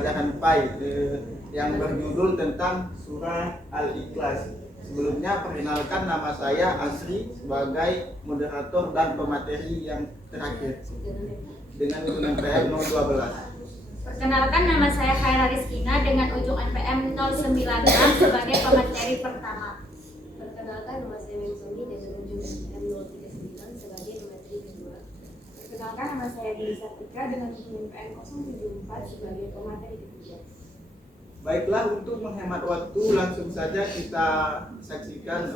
pembelajaran PAI yang berjudul tentang surah Al-Ikhlas. Sebelumnya perkenalkan, nama saya Asri sebagai moderator dan pemateri yang terakhir dengan ujung NPM 012. Perkenalkan, nama saya Khaira Rizkina dengan ujung NPM 096 sebagai pemateri pertama. Perkenalkan, nama saya Memsoni dengan ujung NPM 039 sebagai pemateri kedua. Perkenalkan, nama saya Dili Satika dengan ujung NPM 074 sebagai pemateri ketiga. Baiklah, untuk menghemat waktu langsung saja kita saksikan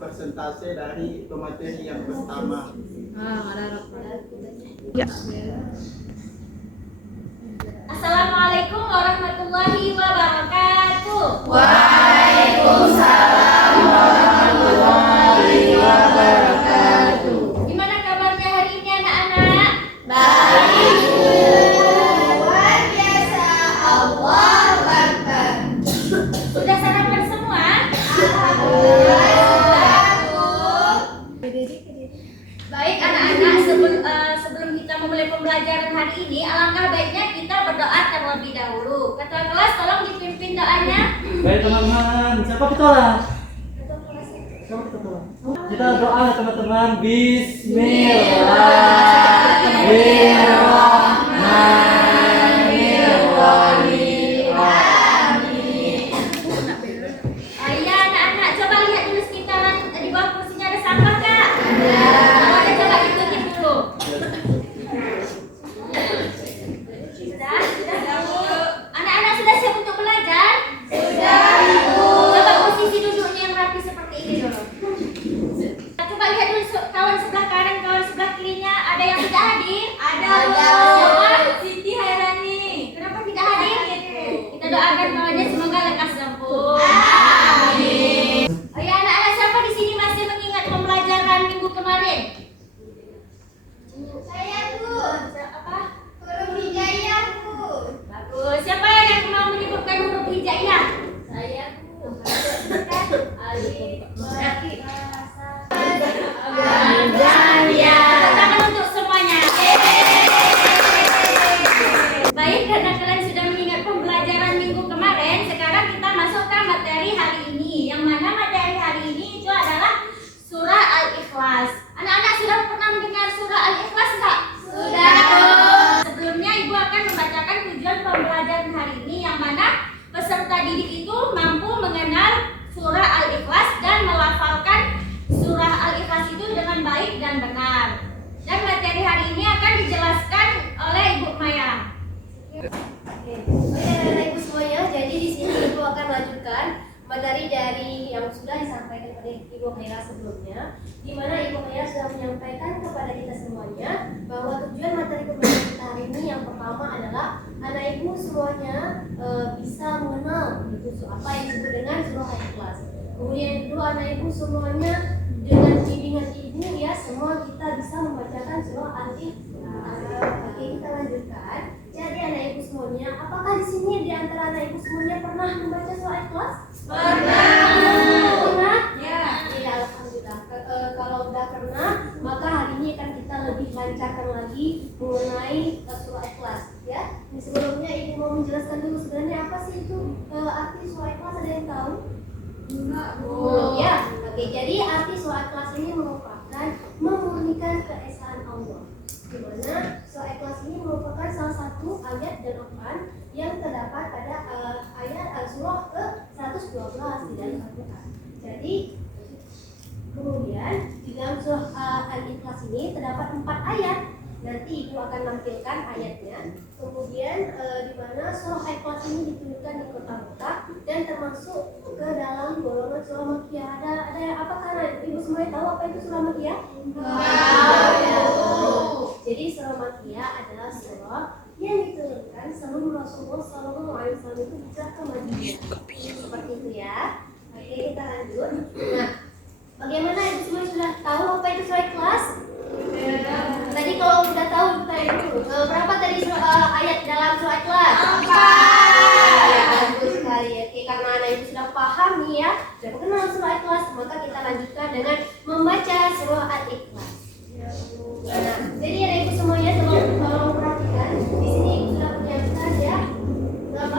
persentase dari pemateri yang pertama. Ya. Assalamualaikum warahmatullahi wabarakatuh. Waalaikumsalam warahmatullahi wabarakatuh. Gimana kabarnya hari ini anak-anak? Baik, luar biasa. Allahu Akbar. Sudah sarapan semua? Baik anak-anak, sebelum kita memulai pembelajaran hari ini, alangkah baiknya kita berdoa terlebih dahulu. Ketua kelas tolong dipimpin doanya. Baik teman-teman, siapa ketua? Siapa ketua? Kita doa teman-teman. Bismillahirrahmanirrahim. Ya anak-anak, coba lihat dulu sekitaran di bawah kursinya ada sampah kak? Kalau ada coba ikutin dulu. Sudah. Anak-anak sudah siap untuk belajar? Coba posisi duduknya yang rapi seperti ini dulu. Coba lihat dulu kawan sebelah kanan, kawan sebelah kirinya. Ada yang tidak hadir? Ada. Siapa? Siti Hairani. Kenapa tidak hadir? Kita doakan kawannya semoga lekas sembuh. Amin. Oh ya anak-anak, siapa di sini masih mengingat pembelajaran minggu kemarin? Saya Bu. Apa? Huruf hijaiyah Bu. Bagus. Siapa yang mau menyebutkan huruf hijaiyah? Saya Tepuk tangan untuk semuanya. Baik, karena kalian sudah mengingat pembelajaran minggu kemarin, sekarang kita masuk ke materi hari ini. Yang mana materi hari ini itu adalah surah Al-Ikhlas. Anak-anak sudah pernah mendengar surah Al-Ikhlas enggak? Sudah. Sebelumnya Ibu akan membacakan tujuan pembelajaran hari ini, yang mana peserta didik itu mampu mengenal surah Al-Ikhlas dan melafalkan surah Al-Ikhlas itu dengan baik dan benar. Dan materi hari ini akan dijelaskan oleh Ibu Maya. Baik Ibu semuanya, jadi di sini Ibu akan melanjutkan materi dari yang sudah disampaikan oleh Ibu Khaira sebelumnya, di mana Ibu Khaira sudah menyampaikan kepada kita semuanya bahwa tujuan materi pembelajaran kita hari ini yang pertama adalah anak Ibu semuanya bisa mengenal apa yang disebut dengan surah Al-Ikhlas. Kemudian yang kedua, anak Ibu semuanya dengan bimbingan Ibu ya, semua kita bisa membacakan surah Al-Ikhlas. Oke, kita lanjutkan. Jadi anak Ibu semuanya, apakah di sini di antara anak Ibu semuanya pernah membaca surah Al-Ikhlas? Pernah? Ya. Ya, alhamdulillah. Kalau sudah pernah, maka hari ini akan kita lebih lancarkan lagi mengenai surah Al-Ikhlas ya. Ini sebelumnya Ibu mau menjelaskan dulu sebenarnya apa sih itu arti surah Al-Ikhlas, ada yang tahu? Enggak, Bu. Ya. Oke, jadi arti surah Al-Ikhlas ini merupakan memurnikan keesaan Allah. Di mana surah Al-Ikhlas ini merupakan salah satu ayat dan Al-Quran yang terdapat pada ayat surah ke-112 di dalam Al-Quran. Jadi kemudian di dalam surah Al-Ikhlas ini terdapat 4 ayat. Nanti Ibu akan nampilkan ayatnya. Kemudian di mana surah Al-Ikhlas ini ditunjukkan di kota Mekah dan termasuk ke dalam golongan surah Makkiyah. Ada apakah Ibu semuanya tahu apa itu surah Makkiyah? Jadi surah Makkiyah adalah surah yang diturunkan sebelum Rasulullah SAW itu hijrah ke Madinah. Seperti itu ya. Oke, kita lanjut. Nah, bagaimana Ibu semua sudah tahu apa itu surah Ikhlas? Tadi kalau sudah tahu tanya dulu. Berapa tadi ayat dalam surah Ikhlas? 4. Bagus sekali. Oke, karena anak Ibu sudah paham nih ya, sudah mengenal surah Ikhlas, maka kita lanjutkan dengan membaca surah Al-Ikhlas. Nah, jadi anak Ibu semuanya tolong perhatikan. Di sini Ibu sudah menyiapkan ya berapa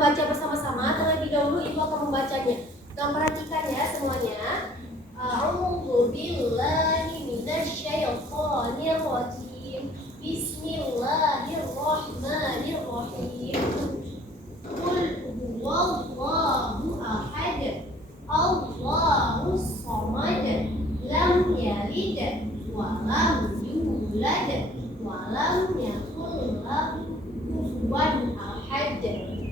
membaca bersama-sama, terlebih dahulu ibu akan membacanya. Dan perhatikan ya semuanya. A'udzu billahi minasyaitonir rajim. Bismillahirrahmanirrahim. Qul huwallahu ahad. Allahus samad. Lam yalid wa lam yulad wa lam yakul lahu kufuwan ahad.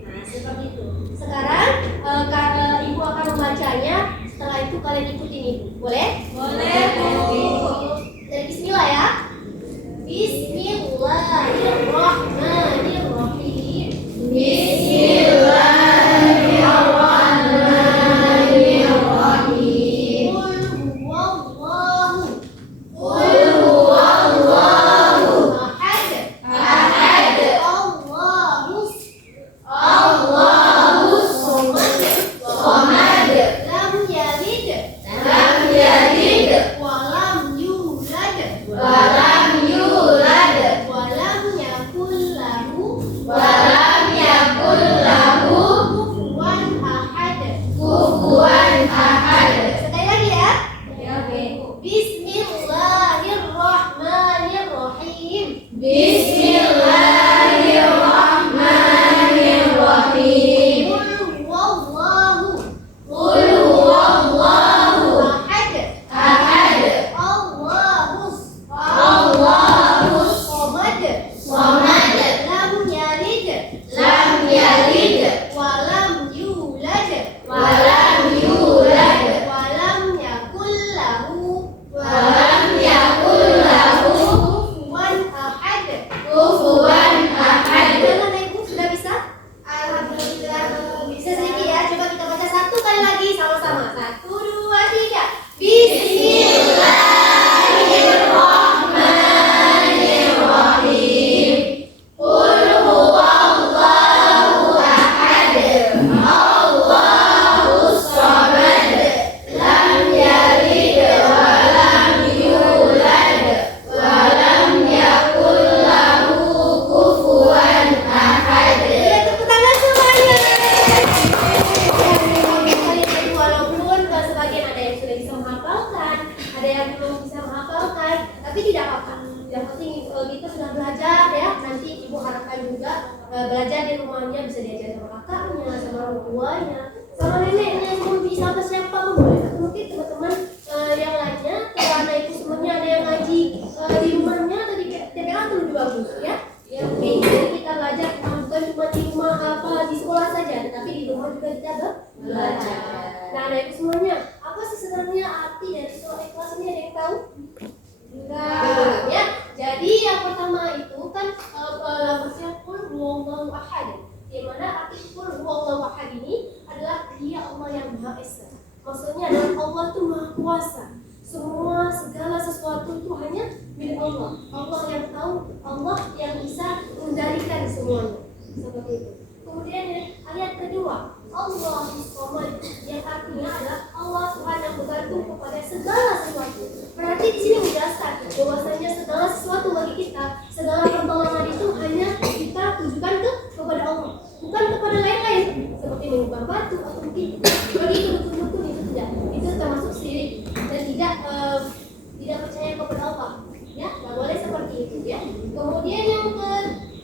Nah, seperti itu. Sekarang ibu akan membacanya. Setelah itu kalian ikutin ibu. Boleh? Boleh, Bu. Dari bismillah ya. Bismillahirrahmanirrahim. Bismillahirrahmanirrahim. Qul huwallahu ahad. Ahad. Allahus samad. Samad. Lam yalid Lam yalid wa lam yulad wa lam yulad wa lam yakul lahu wa lam yakul lahu kufuwan ahad. kufuwan ahad. Sekali lagi ya. Oke. Bismillahirrahmanirrahim. Bismillahirrahmanirrahim. Qul huwallahu Qul huwallahu ahad. ahad. Allahus Allahus samad. samad. Lam yalid Lam yalid wa lam yulad wa lam yulad wa lam yakul lahu wa lam yakul lahu kufuwan ahad. kufuwan ahad. Gimana ibu, sudah bisa? Alhamdulillah. Bisa sedikit ya, coba kita baca satu kali lagi sama-sama. 1, 2, 3. Bismillahirrahmanirrahim. Qul huwallahu ahad. Allahus samad. Lam yalid wa lam yulad wa lam yakul lahu kufuwan ahad. Tepuk tangan semuanya. Walaupun sebagian ada yang sudah bisa menghafalkan, ada yang belum bisa menghafalkan, tapi tidak apa-apa. Yang penting kita sudah belajar ya. Nanti ibu harapkan juga belajar di rumahnya bisa diajar sama kakaknya, sama orang tuanya, sama neneknya, sama siapa pun boleh. Atau mungkin teman-teman yang lainnya, kalau anak ibu semuanya ada yang ngaji di rumahnya atau di TPA itu lebih bagus ya. Oke, jadi kita belajar bukan cuma di rumah apa di sekolah saja, tetapi di rumah juga kita belajar. Nah, anak ibu semuanya, apa sih sebenarnya arti dari surah Ikhlas ini, ada yang tahu? Enggak. Ya, jadi yang pertama itu kan lafaznya qul huwallahu ahad. Di mana arti qul huwallahu ahad ini adalah Dia Allah yang Maha Esa. Maksudnya adalah Allah itu Maha Kuasa. Semua segala sesuatu itu hanya milik Allah. Allah yang tahu, Allah yang bisa mengendalikan semuanya. Seperti itu. Kemudian ayat kedua, Allahus samad, yang artinya adalah Allah Tuhan yang bergantung kepada segala sesuatu. Berarti di sini menjelaskan bahwasanya segala sesuatu bagi kita, segala pertolongan itu hanya kita tujukan kepada Allah, bukan kepada lain-lain seperti menyembah batu atau mungkin bagi dukun-dukun, itu tidak. Itu termasuk syirik dan tidak percaya kepada Allah. Ya, nggak boleh seperti itu ya. Kemudian yang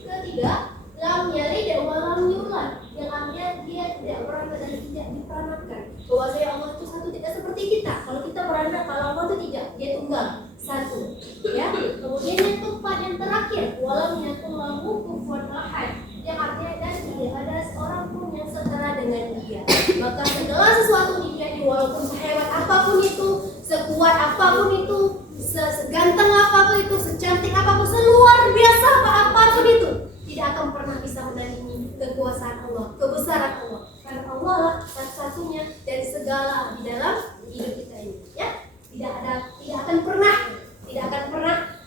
ketiga, lam yalid wa lam yulad, yang artinya dia tidak beranak dan tidak diperanakan. Bahwasanya Allah itu satu, tidak seperti kita. Kalau kita beranak, kalau Allah itu tidak, dia tunggal satu. Ya. Kemudian yang keempat, yang terakhir, walam yakul lahu kufuwan ahad, yang artinya dan tidak ada seorang pun yang setara dengan dia. Maka segala sesuatu di dunia ini, walaupun sehebat apapun itu, sekuat apapun itu, seganteng apapun itu, secantik apapun, seluar biasa apapun itu, tidak akan pernah bisa menandingi kekuasaan Allah, kebesaran Allah. Karena Allah lah satu-satunya dari segala di dalam hidup kita ini. Ya, tidak akan pernah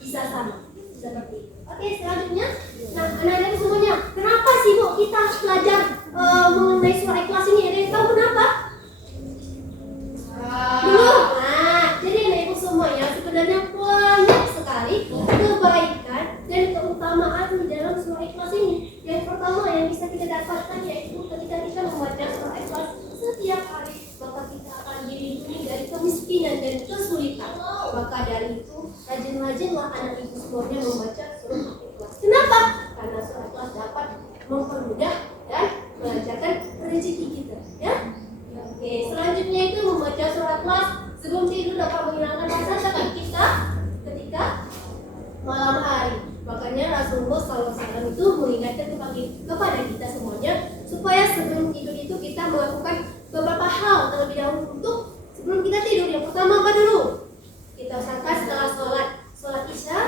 bisa sama seperti itu. Oke, selanjutnya, nah anak-anak semuanya, kenapa sih Bu kita harus belajar mengenai surah Ikhlas ini? Ada yang tahu kenapa? Dulu, nah jadi anak ibu semuanya sebenarnya banyak sekali kebaikan dan keutamaan di dalam surah Ikhlas ini. Yang pertama yang bisa kita dapatkan yaitu ketika rezeki kita, ya. Oke, selanjutnya itu membaca surah Ikhlas sebelum tidur dapat menghilangkan rasa sakit kita ketika malam hari. Makanya Rasulullah SAW itu mengingatkan kepada kita semuanya supaya sebelum tidur itu kita melakukan beberapa hal terlebih dahulu untuk sebelum kita tidur. Yang pertama apa dulu? Kita usahakan setelah sholat isya,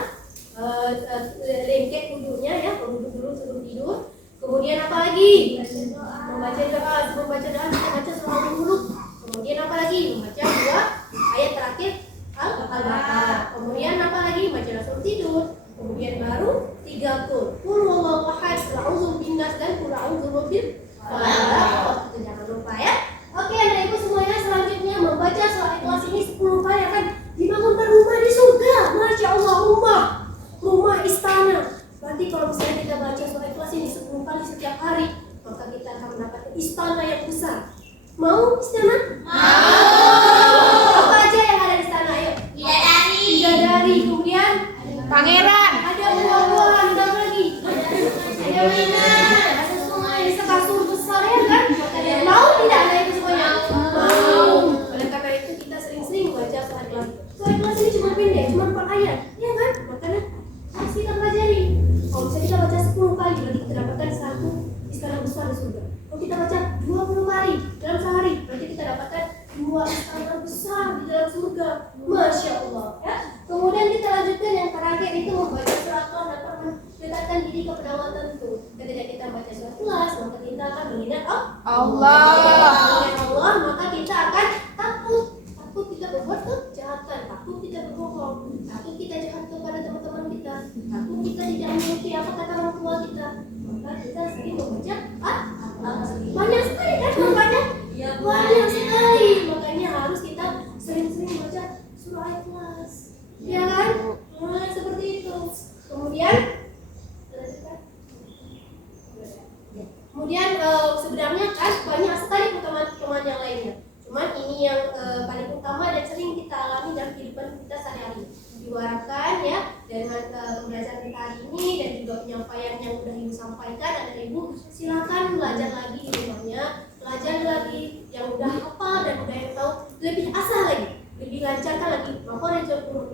lengket wudhunya ya, wudhu dulu sebelum tidur. Kemudian apa lagi? Membaca doa, kita baca surah dulu. Kemudian apa lagi? Membaca 2 ayat terakhir Al-Baqarah. Kemudian apa lagi? Baca sebelum tidur. Kemudian baru 3 qul huwallahu ahad, qul a'udzu binnas dan qul a'udzu birabbil falaq. Itu jangan lupa ya. Oke, anak ibu semuanya, selanjutnya membaca surah Ikhlas ini 10 kali akan dibangunkan rumah di surga. Masya Allah, rumah istana. Berarti kalau misalnya kita baca surah Ikhlas ini 10 kali setiap hari, maka kita akan mendapatkan istana yang besar. Mau istana? Mau. Apa aja yang ada di istana? Ayo. Bidadari. Kemudian Pangeran. ada buah-buahan, ada apa lagi? Ada mainan, ada sungai, ada kasur besar ya kan? Mau tidak anak itu semuanya? Mau. Oleh karena itu kita sering-sering baca surah Ikhlas. Surah Ikhlas ini cuma pendek, cuma 4 ayat, ya kan? Makanya harus kita pelajari. Kalau misalnya kita baca 10 kali, berarti kita dapatkan 1 istana besar di surga. Kalau kita baca 20 kali dalam sehari, berarti kita dapatkan 2 istana besar di dalam surga. Masya Allah ya. Kemudian kita lanjutkan yang terakhir itu membaca surah Ikhlas dapat mendekatkan diri kepada Allah tentu. Ketika kita baca surah Ikhlas, maka kita akan mengingat Allah. Mengingat Allah, maka kita akan takut kita berbuat kejahatan, takut kita berbohong, takut kita jahat kepada teman-teman kita, takut kita tidak menuruti apa kata orang tua kita. Maka kita sering membaca banyak sekali kan makanya banyak sekali, makanya harus kita sering-sering baca surah Ikhlas, ya kan? Nah, seperti itu. Kemudian sebenarnya kan banyak sekali potongan yang lainnya. Cuman ini yang paling utama dan sering kita alami dalam kehidupan kita sehari-hari. Diharapkan ya dengan pembelajaran kita hari ini dan juga penyampaian yang sudah Ibu sampaikan, dan Ibu silakan belajar lagi di rumahnya, belajar lagi yang udah hafal dan udah yang tahu lebih asal lagi, lebih lancarkan lagi makhrajul huruf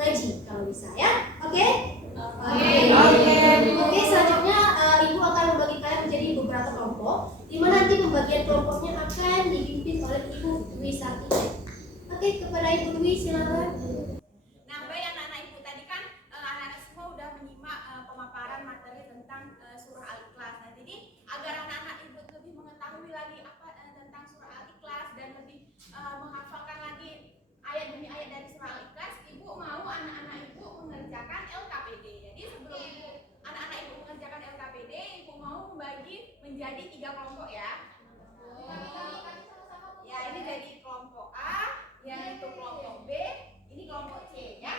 ngaji kalau bisa ya. Oke? Oke, selanjutnya Ibu akan membagi kalian menjadi beberapa kelompok, di mana nanti pembagian kelompoknya akan dipimpin oleh Ibu Dwi Sartika. Oke, kepada Ibu Dwi silakan. Nah, baik anak-anak ibu, tadi kan anak-anak semua udah menyimak pemaparan materi tentang surah Al-Ikhlas. Nah, jadi agar anak-anak ibu lebih mengetahui lagi apa tentang surah Al-Ikhlas dan lebih menghafalkan lagi ayat demi ayat dari surah Al-Ikhlas, ibu mau anak-anak ibu mengerjakan LKPD. Jadi sebelum anak-anak ibu mengerjakan LKPD, ibu mau membagi menjadi 3 kelompok ya. Ya, ini jadi kelompok A, yang itu kelompok B, ini kelompok C ya.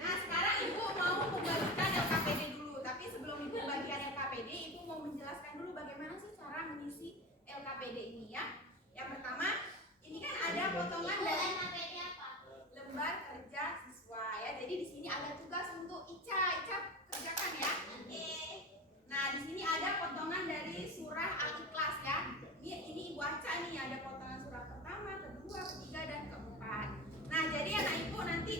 Nah, sekarang ibu mau membagikan LKPD dulu. Tapi sebelum ibu bagikan LKPD, ibu mau menjelaskan dulu bagaimana sih cara mengisi LKPD ini ya. Yang pertama, ini kan ada potongan dari lembar kerja siswa ya. Jadi di sini ada tugas untuk Ica kerjakan ya. Nah, di sini ada potongan dari surah Al-Ikhlas ya. Ini Ibu Aca nih, ada potongan surah pertama, kedua, ketiga, dan keempat. Nah, jadi anak ibu nanti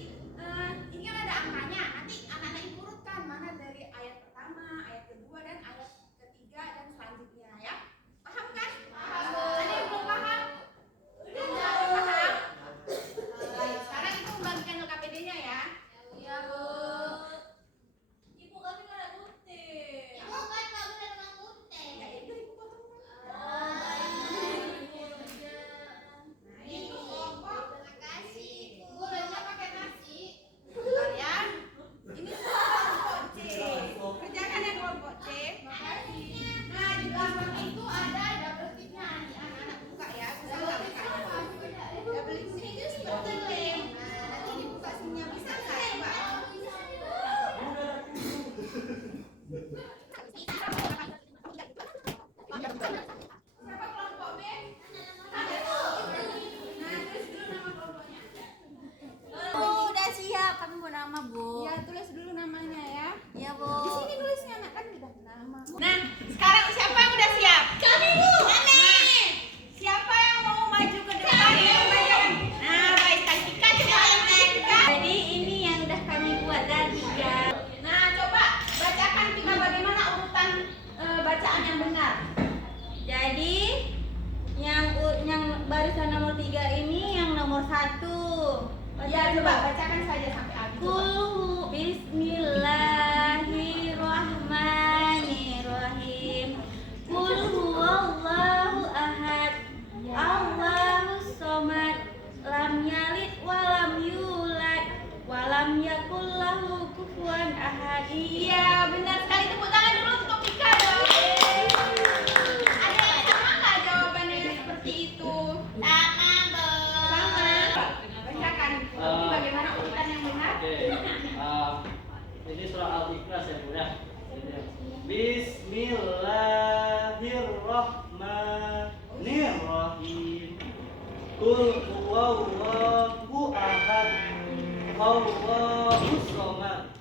ini kan ada angkanya. Nanti anak-anak ibu urutkan mana dari ayat pertama, ayat kedua, dan ayat ketiga dan selanjutnya ya. Paham kan? Ada yang belum paham? Paham? Baik, sekarang ibu membagi bacaan yang benar. Jadi yang barisan nomor 3 ini yang nomor 1. Ya, coba bacakan saja sampai habis. Qul bismillahirrahmanirrahim. Qul huwallahu ahad. Allahus samad. Lam yalid wa lam yulad wa lam yakul lahu kufuwan ahad. Iya, benar sekali. Tepuk tangan dulu untuk Mika dong. Ada yang sama nggak jawabannya seperti itu? Sama, Bu. Sama. Bacakan. Ini bagaimana urutan yang benar? Oke. Ini surah Al-Ikhlas ya, Bu ya. Bismillahirrahmanirrahim. Qul huwallahu ahad. Allahus samad.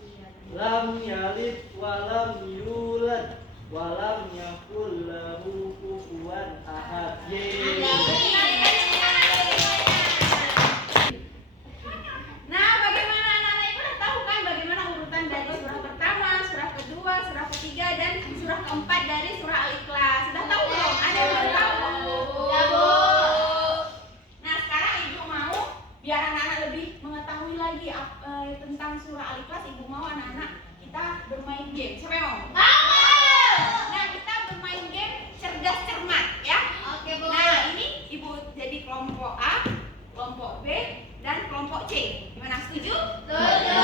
Lam yalid wa lam yulad wa lam yakul lahu kufuwan ahad. Nah, bagaimana anak-anak ibu udah tahu kan bagaimana urutan dari surah pertama, surah kedua, surah ketiga, dan surah keempat dari surah Al-Ikhlas? Sudah tahu belum? Ada yang belum tahu? Ya, Bu. Nah, sekarang ibu mau biar anak-anak lebih mengetahui lagi tentang surah Al-Ikhlas. Ibu mau anak-anak kita bermain game. Siapa yang mau? Nah, kita bermain game cerdas cermat ya. Oke, Bu. Nah, ini ibu jadi kelompok A, kelompok B, dan kelompok C. Gimana, setuju? Setuju.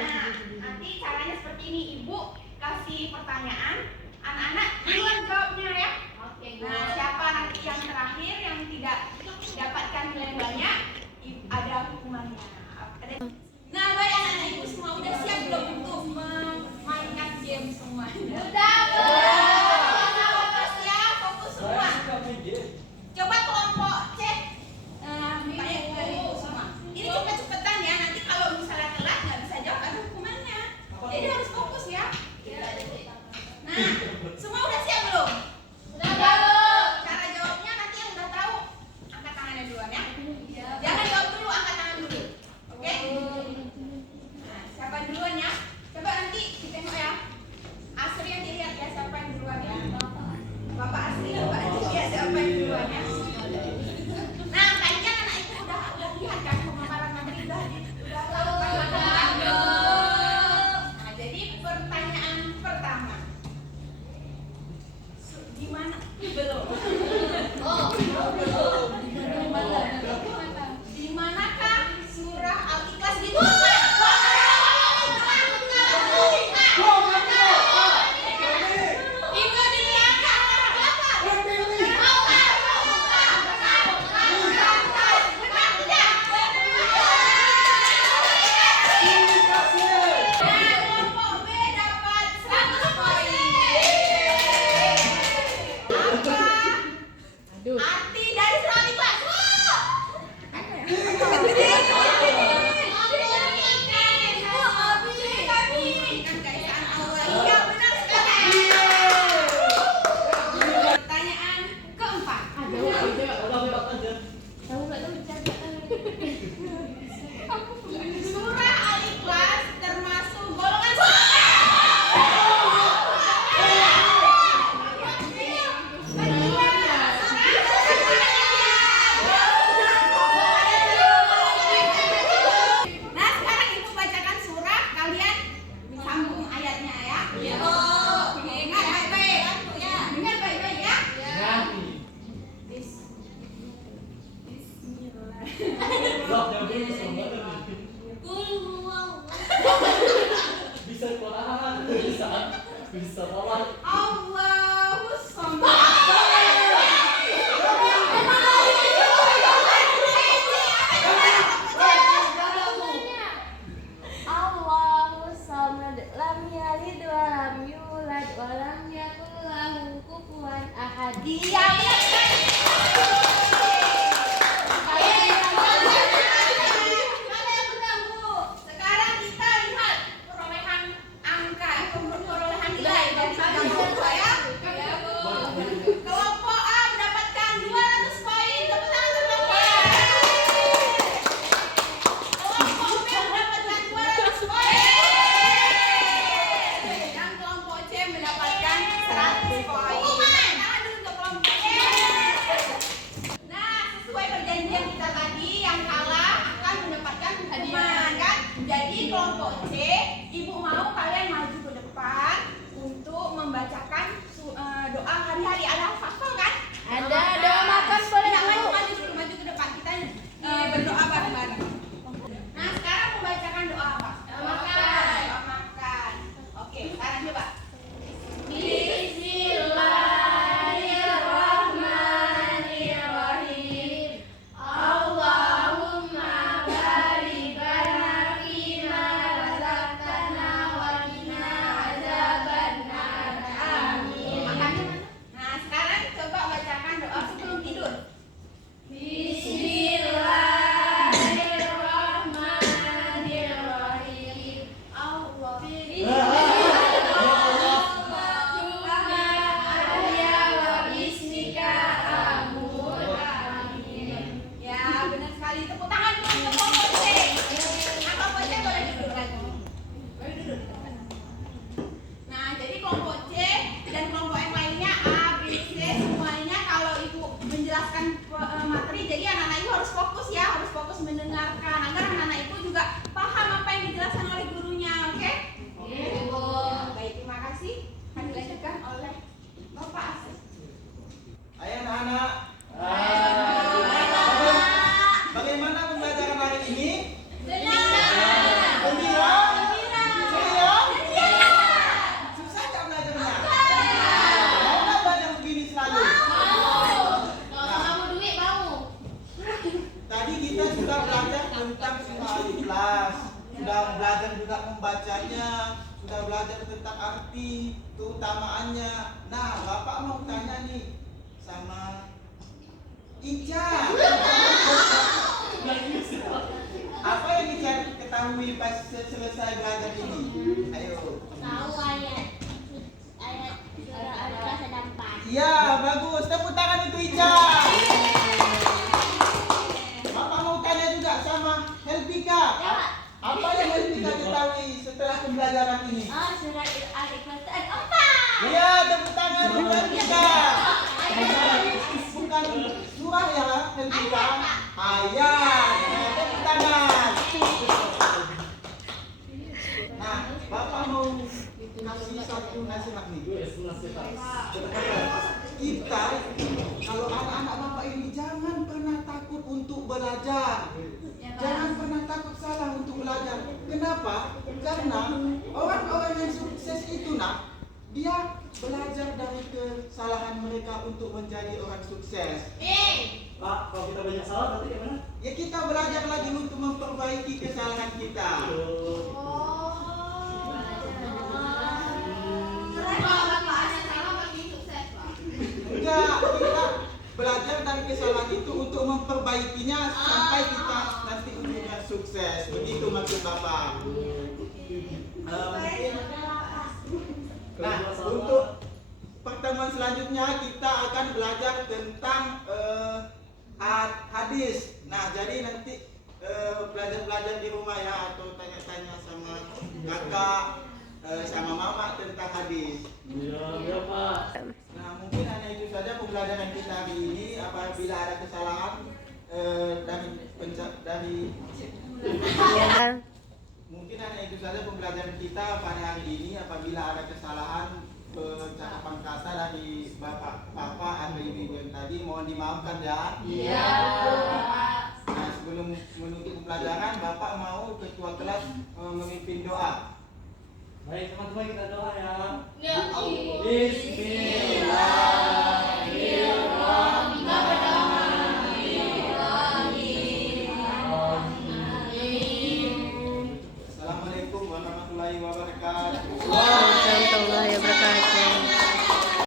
Nah, nanti caranya seperti ini. Ibu kasih pertanyaan, anak-anak duluan jawabnya ya. Oke, Bu. Nah, siapa nanti yang terakhir yang tidak dapatkan nilai banyak, ada hukumannya. Nah, baik anak-anak ibu semua udah siap belum untuk memainkan game semuanya? Udah, Bu. Fokus ya, fokus semua. Coba kelompok C, Mbak Ibu semua. Ini cepet-cepetan ya. Nanti kalau misalnya telat nggak bisa jawab ada hukumannya. Jadi harus fokus ya. Nah, semua udah siap belum? Udah, Bu. Cara jawabnya nanti yang udah tahu angkat tangannya duluan ya. Jangan jawab dulu, angkat tangan dulu. Oke? Nah, siapa duluan ya? Coba nanti ditengok ya. Asri yang dilihat ya siapa yang duluan ya. Bapak Asri coba lihat siapa yang duluan ya. Nah, kayaknya anak ibu udah lihat kan pemaparan materi udah tahu kan? Nah, jadi pertanyaan pertama. Gimana? Belum. Di manakah surah Al-Ikhlas dituliskan? Itu di belakang. Kelompok B dapat 100 poin. Arti dari surah Al-Ikhlas. Pertanyaan keempat. Surah Al-Ikhlas termasuk golongan Nah, sekarang ibu bacakan surah, kalian sambung ayatnya ya. Ingat baik-baik. Ingat baik-baik ya. Bisa Quran, bisa sholat. Allahus samad. Allahus samad. Lam yalid wa lam yulad wa lam yakul lahu kufuwan ahad. Iya, benar sekali. Kalian benar, Bu. Sekarang kita lihat perolehan angka, perolehan nilai dari kelompok saya. Kelompok A mendapatkan 200 poin. Tepuk tangan untuk kelompok A. Kelompok B mendapatkan 200 poin. Dan kelompok C mendapatkan 100 keutamaannya. Nah, Bapak mau tanya nih sama Ica. Apa yang Ica ketahui pas selesai belajar ini? Ayo. Tahu ayat surah Al-Ikhlas ada 4. Iya, bagus. Tepuk tangan itu Ica. Bapak mau tanya juga sama Helvika. Apa yang Helvika ketahui setelah pembelajaran ini? Oh, surah Al-Ikhlas ada 4. Iya, tepuk tangan untuk Helvika. Bukan surah ya, Helvika. Ayat. Nah, tepuk tangan. Nah, Bapak mau kasih satu nasihat nih. Kita, kalau anak-anak Bapak ini jangan pernah takut untuk belajar. Jangan pernah takut salah untuk belajar. Kenapa? Karena orang-orang yang sukses itu dia belajar dari kesalahan mereka untuk menjadi orang sukses. Pak, kalau kita banyak salah berarti gimana? Ya kita belajar lagi untuk memperbaiki kesalahan kita. Enggak, kita belajar dari kesalahan itu untuk memperbaikinya sampai kita nanti ujungnya sukses. Begitu maksud Bapak. Nah, untuk pertemuan selanjutnya kita akan belajar tentang hadis. Nah, jadi nanti belajar-belajar di rumah ya, atau tanya-tanya sama kakak, sama mama tentang hadis. Iya Pak. Nah, mungkin hanya itu saja pembelajaran kita hari ini. Apabila ada kesalahan mungkin hanya itu saja pembelajaran kita pada hari ini. Apabila ada kesalahan percakapan kata dari bapak atau ibu yang tadi, mohon dimaafkan ya. Iya. Nah, sebelum menutup pembelajaran, Bapak mau ketua kelas memimpin doa. Baik teman-teman, kita doa ya. Ya Allah. Bismillahirrahmanirrahim.